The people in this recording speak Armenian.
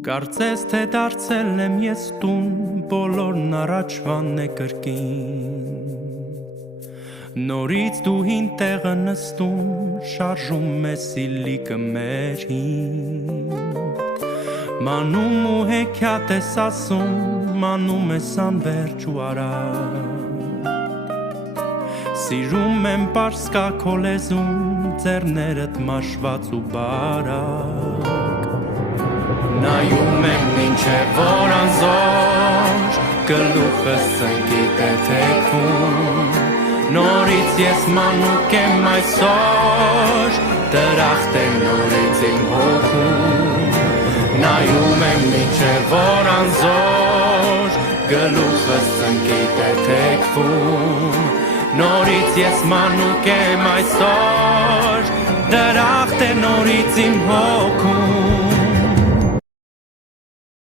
Կարծես թե դարձել եմ ես տուն, բոլորն առաջվան է կրկին Նորից դու հին տեղը նստում, շարժում ես իլիկը մեր հին Մանում ու հեքիաթ ես ասում, մանում ես անվերջ ու արագ Սիրում եմ պարսկա քո լեզուն, ձեռներդ մաշված ու բարակ Նայում եմ մինչև որ անզոր, գլուխս ծնկի թեթևում Նորից ես մանուկ եմ այսօր, դրախտ է նորից իմ հոգում Նայում եմ մինչև որ անզոր, գլուխս ծնկի թեթևում Նորից ես մանուկ եմ այսօր, դրախտ է նորից իմ հոգում